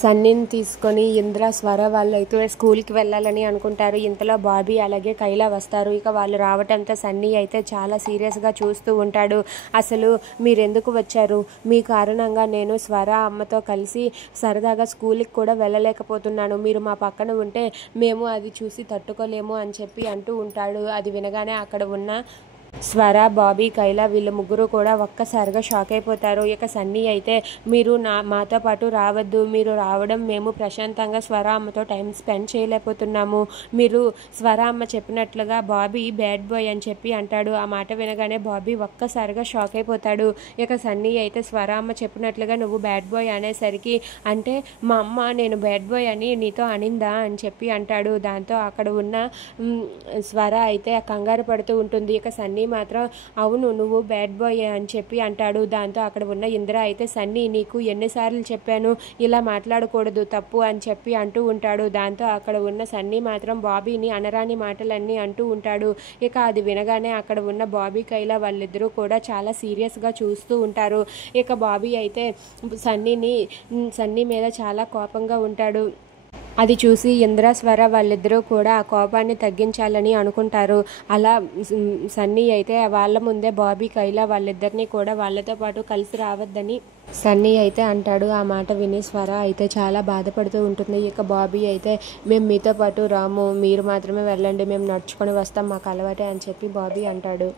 సన్నీని తీసుకొని ఇంద్ర స్వర వాళ్ళైతే స్కూల్కి వెళ్ళాలని అనుకుంటారు. ఇంతలో బాబీ అలాగే కైలా వస్తారు. ఇక వాళ్ళు రావటంతో సన్నీ అయితే చాలా సీరియస్గా చూస్తూ ఉంటాడు. అసలు మీరెందుకు వచ్చారు? మీ కారణంగా నేను స్వర అమ్మతో కలిసి సరదాగా స్కూల్కి కూడా వెళ్ళలేకపోతున్నాను. మీరు మా పక్కన ఉంటే మేము అది చూసి తట్టుకోలేము అని చెప్పి అంటూ ఉంటాడు. అది వినగానే అక్కడ ఉన్న స్వర, బాబీ, కైలా వీళ్ళు ముగ్గురు కూడా ఒక్కసారిగా షాక్ అయిపోతారు. ఇక సన్నీ అయితే మీరు మాతో పాటు రావద్దు, మీరు రావడం మేము ప్రశాంతంగా స్వర అమ్మతో టైం స్పెండ్ చేయలేకపోతున్నాము. మీరు స్వర అమ్మ చెప్పినట్లుగా బాబీ బ్యాడ్ బాయ్ అని చెప్పి అంటాడు. ఆ మాట వినగానే బాబీ ఒక్కసారిగా షాక్ అయిపోతాడు. ఇక సన్నీ అయితే స్వర అమ్మ చెప్పినట్లుగా నువ్వు బ్యాడ్ బాయ్ అనేసరికి అంటే మా అమ్మ నేను బ్యాడ్ బాయ్ అని నీతో అనిందా అని చెప్పి అంటాడు. దాంతో అక్కడ ఉన్న స్వర అయితే కంగారు పడుతూ ఉంటుంది. ఇక సన్నీ మాత్రం అవును నువ్వు బ్యాడ్ బాయ్ అని చెప్పి అంటాడు. దాంతో అక్కడ ఉన్న ఇంద్ర అయితే సన్నీ నీకు ఎన్నిసార్లు చెప్పాను ఇలా మాట్లాడకూడదు తప్పు అని చెప్పి అంటూ ఉంటాడు. దాంతో అక్కడ ఉన్న సన్నీ మాత్రం బాబీని అనరాని మాటలన్నీ అంటూ ఉంటాడు. ఇక అది వినగానే అక్కడ ఉన్న బాబీ, కైలా వాళ్ళిద్దరూ కూడా చాలా సీరియస్గా చూస్తూ ఉంటారు. ఇక బాబీ అయితే సన్నీ మీద చాలా కోపంగా ఉంటాడు. అది చూసి ఇంద్ర, స్వర వాళ్ళిద్దరూ కూడా ఆ కోపాన్ని తగ్గించాలని అనుకుంటారు. అలా సన్నీ అయితే వాళ్ళ ముందే బాబీ, కైలా వాళ్ళిద్దరినీ కూడా వాళ్ళతో పాటు కలిసి రావద్దని సన్నీ అయితే అంటాడు. ఆ మాట విని స్వర అయితే చాలా బాధపడుతూ ఉంటుంది. ఇక బాబీ అయితే మేము మీతో పాటు రాము, మీరు మాత్రమే వెళ్ళండి, మేము నడుచుకొని వస్తాం, మాకు అలవాటే అని చెప్పి బాబీ అంటాడు.